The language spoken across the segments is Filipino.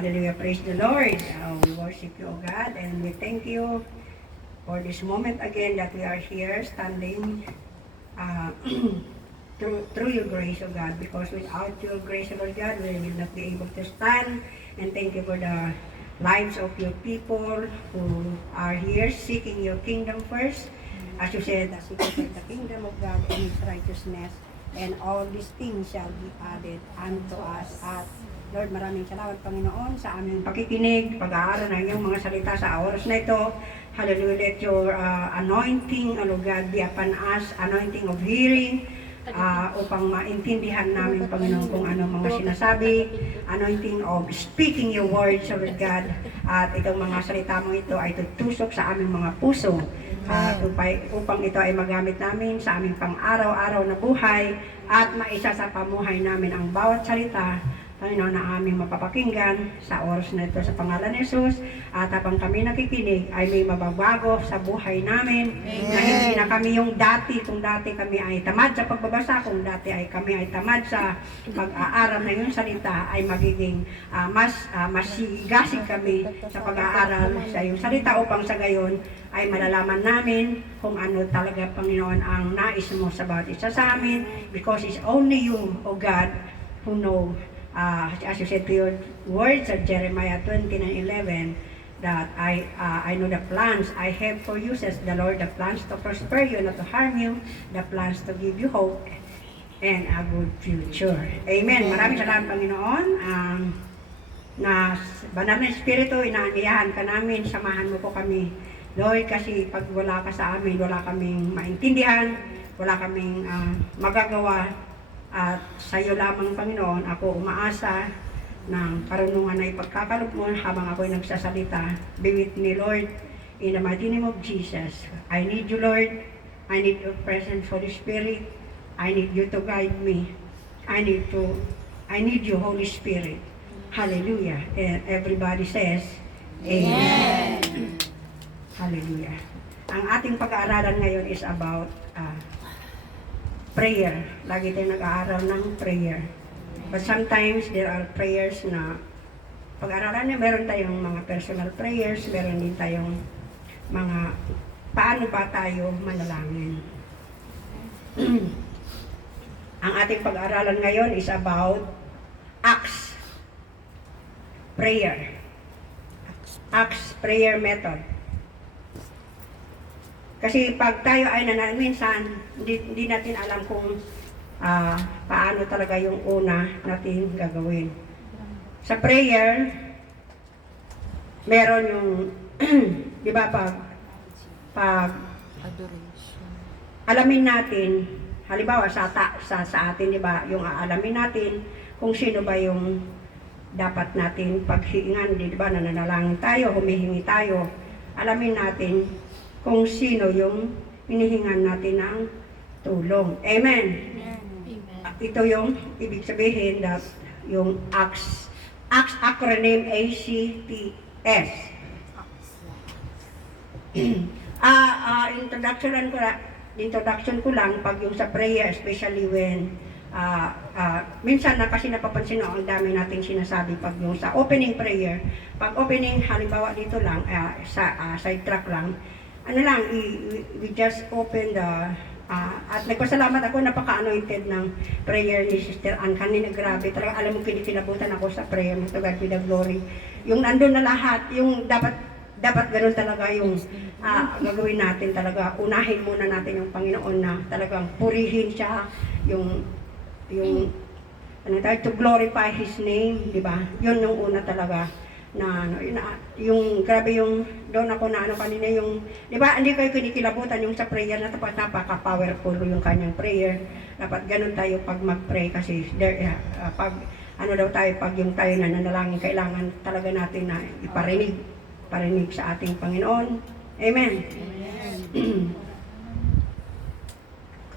Hallelujah. Praise the Lord. We worship you, O God, and we thank you for this moment again that we are here standing through your grace, O God, because without your grace, O Lord God, we will not be able to stand. And thank you for the lives of your people who are here seeking your kingdom first. As you said, seeking the kingdom of God and His righteousness, and all these things shall be added unto us. At Lord, maraming salamat, Panginoon, sa aming pakikinig, pag-aaral ng iyong mga salita sa oras na ito. Hallelujah, let your anointing, O Lord God, be upon us, anointing of hearing, upang maintindihan namin, Panginoon, kung ano mga sinasabi, anointing of speaking your words, O Lord God, at itong mga salita mo ito ay tutusok sa aming mga puso, upang ito ay magamit namin sa aming pang-araw-araw na buhay, at maisa sa pamuhay namin ang bawat salita, Panginoon, na aming mapapakinggan sa oras na ito sa pangalan ni Jesus. At habang kami nakikinig ay may mababago sa buhay namin. Amen. Na hindi na kami yung dati, kung dati kami ay tamad sa pagbabasa, kung dati ay kami ay tamad sa pag-aaral na yung salita, ay magiging masigasig kami sa pag-aaral sa yung salita, upang sa gayon ay malalaman namin kung ano talaga, Panginoon, ang nais mo sa bawat isa sa amin, because it's only you, O God, who know. As you said to your words of Jeremiah 29:11, that I know the plans I have for you, says the Lord, the plans to prosper you, not to harm you, the plans to give you hope and a good future. Amen. Maraming salamat, Panginoon. Na banal na Espiritu, inaanyayahan ka namin, samahan mo po kami, Lord, kasi pag wala ka sa amin, wala kaming maintindihan, wala kaming magagawa. At sa iyo lamang, Panginoon, ako umaasa ng karunungan na ipagkakaloob mo habang ako'y nagsasalita. Be with me, Lord, in the mighty name of Jesus. I need you, Lord. I need your presence, Holy Spirit. I need you to guide me. I need you, Holy Spirit. Hallelujah. And everybody says, Amen. Hallelujah. Ang ating pag-aaralan ngayon is about prayer. Lagi tayong nag-aaral ng prayer. But sometimes there are prayers na pag-aaralan niya, meron tayong mga personal prayers, meron din tayong mga paano ba tayo manalangin. Ang ating pag-aaralan ngayon is about Acts prayer. Acts prayer method. Kasi pag tayo ay minsan, hindi natin alam kung paano talaga yung una natin gagawin. Sa prayer, meron yung, di ba, pag alamin natin, halimbawa sa atin, di ba, yung aalamin natin kung sino ba yung dapat natin paghiingan, di ba, nananalangin tayo, humihingi tayo, alamin natin kung sino yung hinihingan natin ng tulong. Amen. Ito yung ibig sabihin that yung Acts acronym ACTS. Introduction ko lang pag yung sa prayer, especially when minsan na kasi napapansin ang dami nating sinasabi pag yung sa opening prayer. Pag opening, halimbawa dito lang, side track lang, we just open the, at nagpasalamat ako, napaka-anointed ng prayer ni Sister Ann kanina, grabe, talaga alam mo, kinikilabutan ako sa prayer, to God be the glory. Yung nandun na lahat, yung dapat ganun talaga yung gagawin natin talaga, unahin muna natin yung Panginoon na talagang purihin siya, yung to glorify His name, di ba? Yun yung una talaga. Yung grabe yung doon ako na kanina yung, di ba, hindi kayo kinikilabutan yung sa prayer na dapat napaka-powerful yung kanyang prayer. Dapat ganun tayo pag mag-pray kasi pag pag yung tayo na nanalangin, kailangan talaga natin na iparinig sa ating Panginoon. Amen.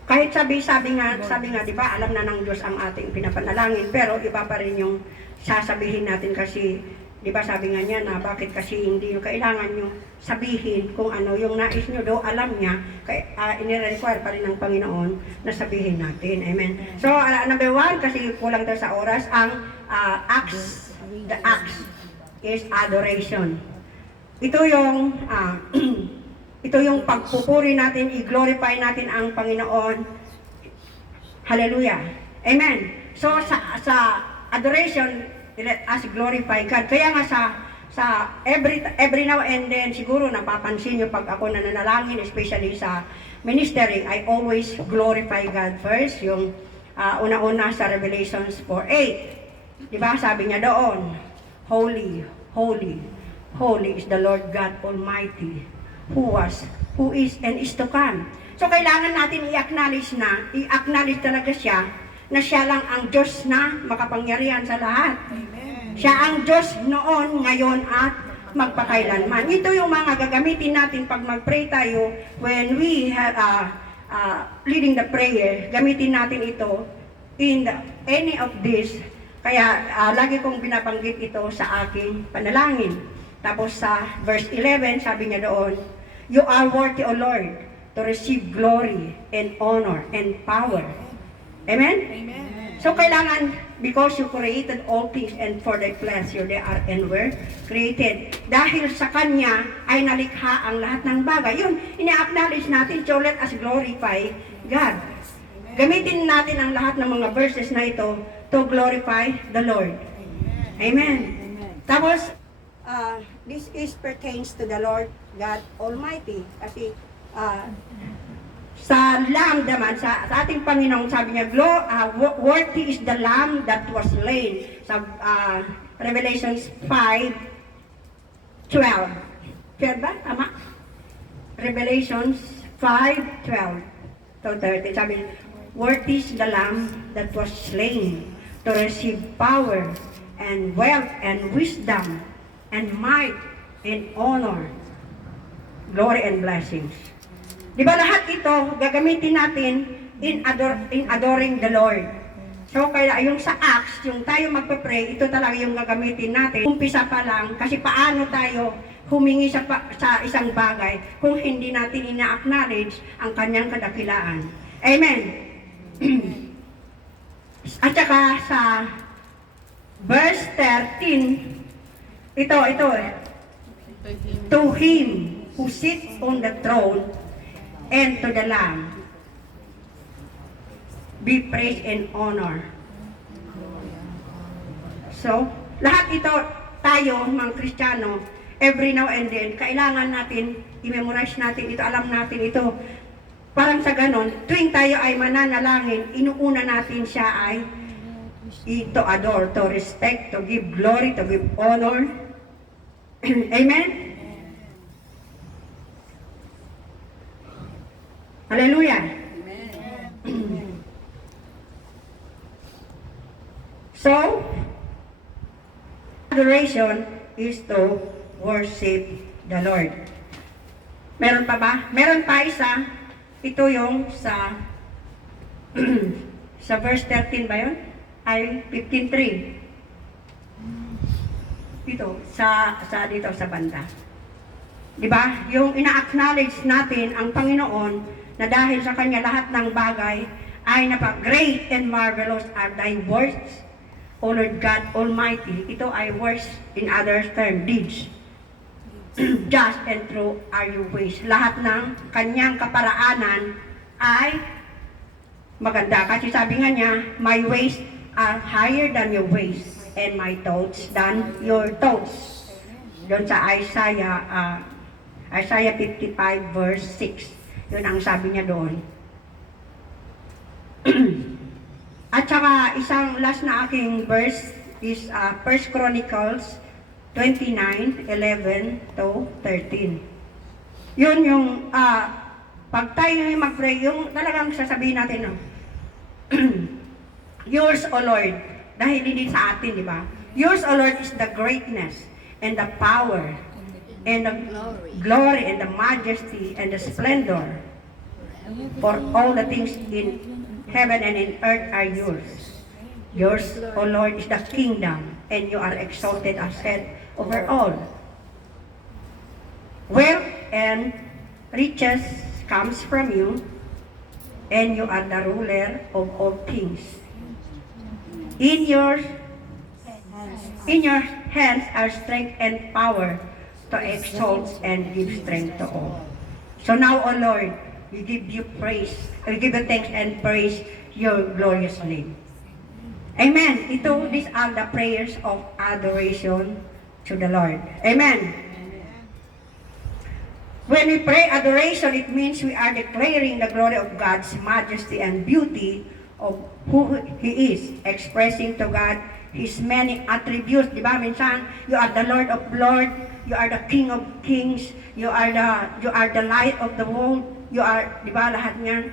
Kahit sabi nga, di ba, alam na ng Diyos ang ating pinapanalangin, pero iba pa rin yung sasabihin natin kasi, di ba, sabi nga niya na bakit kasi hindi yung kailangan nyo sabihin kung ano yung nais nyo, do alam niya, inirequire pa rin ng Panginoon na sabihin natin. Amen. So, number 1, kasi kulang daw sa oras, ang Acts, the Acts is adoration. Ito yung ito yung pagpupuri natin, i-glorify natin ang Panginoon. Hallelujah. Amen. So sa adoration, let us glorify God. Kaya nga sa every now and then, siguro napapansin nyo pag ako nananalangin, especially sa ministry, I always glorify God first. Yung una-una sa Revelations 4:8. Diba? Sabi niya doon, Holy, holy, holy is the Lord God Almighty, who was, who is, and is to come. So kailangan natin i-acknowledge talaga siya, na siya lang ang Diyos na makapangyarihan sa lahat. Amen. Siya ang Diyos noon, ngayon, at magpakailanman. Ito yung mga gagamitin natin pag mag-pray tayo, when we have leading the prayer, gamitin natin ito in any of this. Kaya lagi kong binabanggit ito sa aking panalangin. Tapos sa verse 11, sabi niya doon, You are worthy, O Lord, to receive glory and honor and power. Amen? Amen. So kailangan, because you created all things and for thy pleasure they are and were created. Dahil sa Kanya ay nalikha ang lahat ng bagay. Yun, ina-acknowledge natin, so let us glorify God. Gamitin natin ang lahat ng mga verses na ito to glorify the Lord. Amen. Amen. Tapos, this is pertains to the Lord God Almighty. Kasi, sa Lamb naman, sa ating Panginoon, sabi niya, worthy is the Lamb that was slain. Sa Revelations 5:12. Fair ba? Tama? Revelations 5:12 to 13. Sabi, worthy is the Lamb that was slain to receive power and wealth and wisdom and might and honor, glory and blessings. Di ba lahat ito gagamitin natin in adoring the Lord. So kaya yung sa Acts, yung tayo magpe-pray, ito talaga yung gagamitin natin. Umpisa pa lang, kasi paano tayo humingi sa isang bagay kung hindi natin ina-acknowledge ang kanyang kadakilaan. Amen. At saka sa verse 13, ito, to Him who sits on the throne and to the Lamb be praise and honor. So, lahat ito tayo, mga Kristiyano, every now and then, kailangan natin, i-memorize natin ito, alam natin ito. Parang sa ganon, tuwing tayo ay mananalangin, inuuna natin siya ay to adore, to respect, to give glory, to give honor. Amen? Hallelujah. Amen. So, adoration is to worship the Lord. Meron pa ba? Meron pa isa. Ito yung sa sa verse 13 ba yun? Ay 15:3. Ito sa dito sa banda. 'Di ba? Yung ina-acknowledge natin ang Panginoon na dahil sa Kanya lahat ng bagay ay great and marvelous are thy works, O Lord God Almighty. Ito ay works, in other term, deeds. Just and true are your ways. Lahat ng Kanyang kaparaanan ay maganda. Kasi sabi nga niya, my ways are higher than your ways, and my thoughts than your thoughts. Doon sa Isaiah 55 verse 6. Yun ang sabi niya doon. At saka isang last na aking verse is 1 Chronicles 29:11 to 13. Yun yung pag tayo mag-pray, yung talagang sasabihin natin, no? Yours, O Lord, dahil hindi sa atin, di ba? Yours, O Lord, is the greatness and the power and the glory and the majesty and the splendor, for all the things in heaven and in earth are yours. Yours, O Lord, is the kingdom, and you are exalted as head over all. Wealth and riches comes from you, and you are the ruler of all things. In your In your hands are strength and power to exalt and give strength to all. So now, O Lord, we give you praise, we give you thanks and praise your glorious name. Amen. These are the prayers of adoration to the Lord. Amen. When we pray adoration, it means we are declaring the glory of God's majesty and beauty of who He is, expressing to God His many attributes. Di ba? Minsan, you are the Lord of Lords, you are the King of Kings, you are the light of the world, you are, di ba, lahat niyan?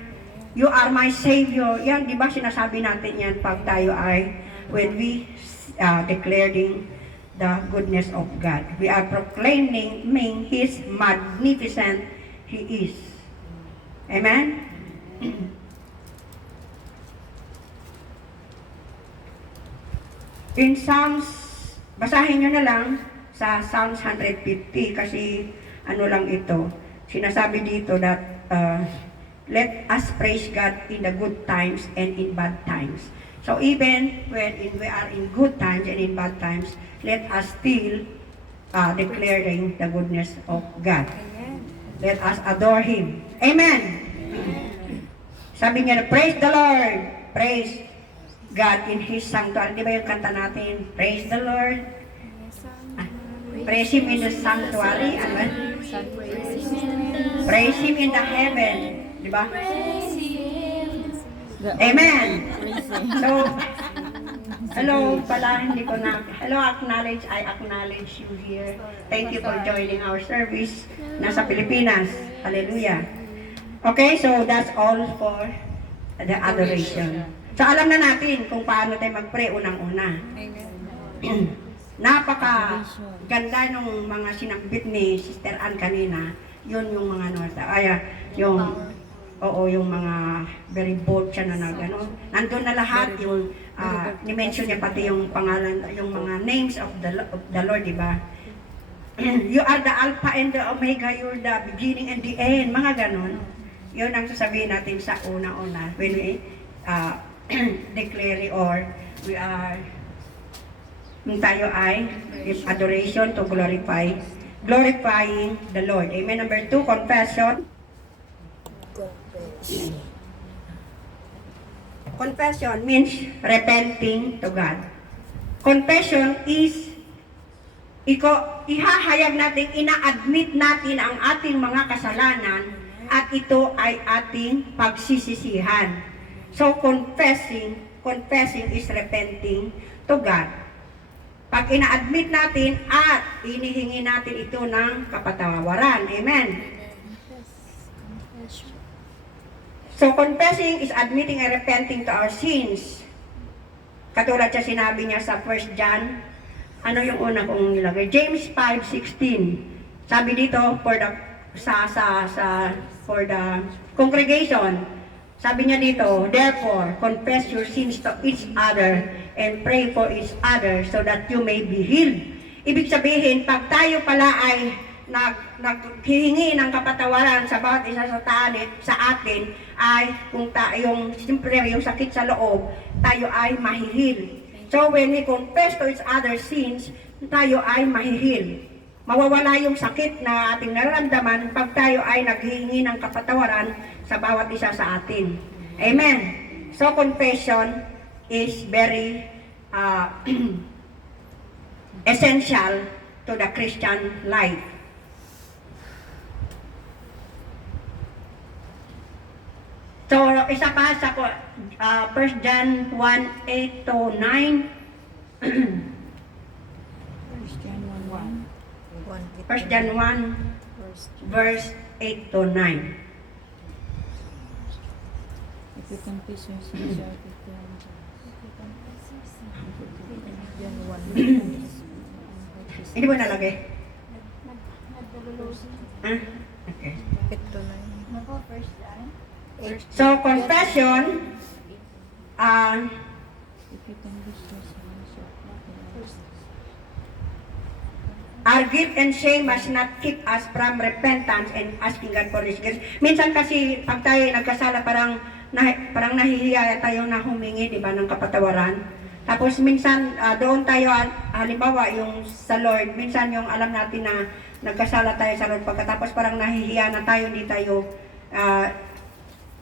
You are my Savior. Yan, di ba, sinasabi natin yan pag tayo ay, when we declaring the goodness of God. We are proclaiming His magnificent He is. Amen? In Psalms, basahin nyo na lang sa Psalms 150 kasi ano lang ito. Sinasabi dito that let us praise God in the good times and in bad times. So even when we are in good times and in bad times, let us still declaring the goodness of God. Amen. Let us adore Him. Amen. Amen. Sabi niya, praise the Lord. Praise God in His sanctuary. Di ba yung kanta natin? Praise the Lord. Praise Him in the sanctuary. Ano? Praise Him in the heaven. Di ba? Amen. So, hello pala, hindi ko na, hello, I acknowledge you here. Thank you for joining our service. Nasa Pilipinas. Hallelujah. Okay, so that's all for the adoration. So, alam na natin kung paano tayo mag-pray unang-una. Napaka ganda nung mga sinambit ni Sister Ann kanina. Yun yung mga yung mga very bold siya na nandun na lahat yung ni-mention niya pati yung pangalan, yung mga names of the Lord, di ba? You are the Alpha and the Omega, you're the beginning and the end, mga ganon. Yun ang sasabihin natin sa una-una when we declare or we are tayo ay adoration to glorifying the Lord. Amen. Number 2, confession. Confession means repenting to God. Confession is ihahayag natin, ina-admit natin ang ating mga kasalanan at ito ay ating pagsisisihan. So confessing is repenting to God. Pag ina-admit natin at inihingi natin ito ng kapatawaran. Amen. So, confessing is admitting and repenting to our sins. Katulad siya sinabi niya sa 1 John, ano yung una kong nilagay? James 5:16. Sabi dito, for the congregation, sabi niya dito, therefore, confess your sins to each other and pray for each other so that you may be healed. Ibig sabihin, pag tayo pala ay naghihingi ng kapatawaran sa bawat isa sa atin ay kung siyempre yung sakit sa loob, tayo ay mahihil. So when we confess to each other sins, tayo ay mahihil. Mawawala yung sakit na ating nararamdaman pag tayo ay naghihingi ng kapatawaran sa bawat isa sa atin. Amen. So confession is very essential to the Christian life. So, isa pa sa 1 John 1:8 to 9. 1 John 1, verse 8 to 9. If you confess your sins, you are John 1. Hindi mo nalagay? Okay. 8 to 9. So, confession, If you confess your sins, you our guilt and shame must not keep us from repentance and asking God for His grace. Minsan kasi, pag tayo nagkasala, parang nahihiya tayo na humingi, di ba, ng kapatawaran. Tapos minsan, doon tayo halimbawa yung sa Lord, minsan yung alam natin na nagkasala tayo sa Lord, pagkatapos parang nahihiya na tayo, hindi tayo,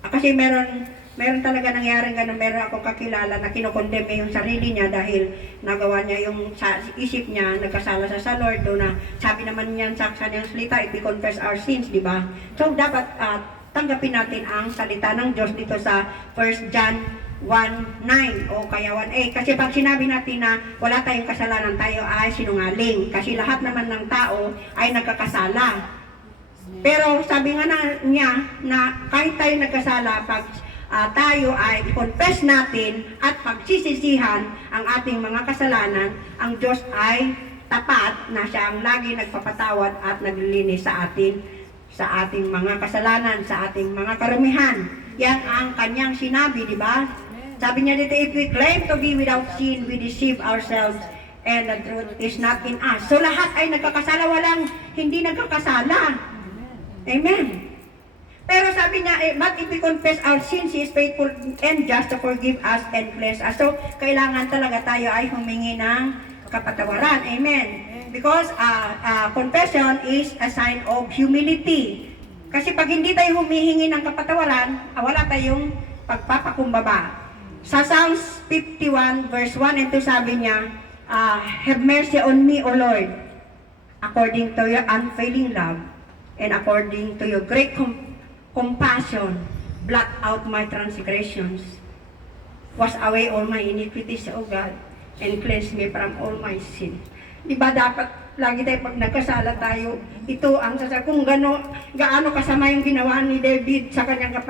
kasi meron talaga nangyaring ganun, meron akong kakilala na kinokondemne yung sarili niya dahil nagawa niya yung sa isip niya, nagkasala sa Lord, doon na sabi naman niyan sa kanyang salita, if we confess our sins, di ba? So dapat tanggapin natin ang salita ng Diyos dito sa 1 John 1:9 o kaya 1:8. Kasi pag sinabi natin na wala tayong kasalanan, tayo ay sinungaling. Kasi lahat naman ng tao ay nagkakasala. Pero sabi nga niya na kahit tayo nagkasala, pag tayo ay i-confess natin at pagsisisihan ang ating mga kasalanan, ang Diyos ay tapat na siyang lagi nagpapatawad at naglilinis sa ating mga kasalanan, sa ating mga karumihan. Yan ang kanyang sinabi, di ba? Sabi niya dito, if we claim to be without sin, we deceive ourselves and the truth is not in us. So lahat ay nagkakasala, walang hindi nagkakasala. Amen. Pero sabi niya, but if we confess our sins, He is faithful and just to forgive us and cleanse us. So kailangan talaga tayo ay humingi ng kapatawaran. Amen. Because confession is a sign of humility. Kasi pag hindi tayo humihingi ng kapatawaran, wala tayong pagpapakumbaba. Sa Psalms 51 verse 1 and 2 sabi niya, have mercy on me, O Lord, according to your unfailing love and according to your great compassion, blot out my transgressions. Wash away all my iniquities, O God, and cleanse me from all my sin. Diba dapat lagi tayo pag nagkasala tayo, ito ang sasabi kung gaano kasama yung ginawa ni David sa kanyang kapatid.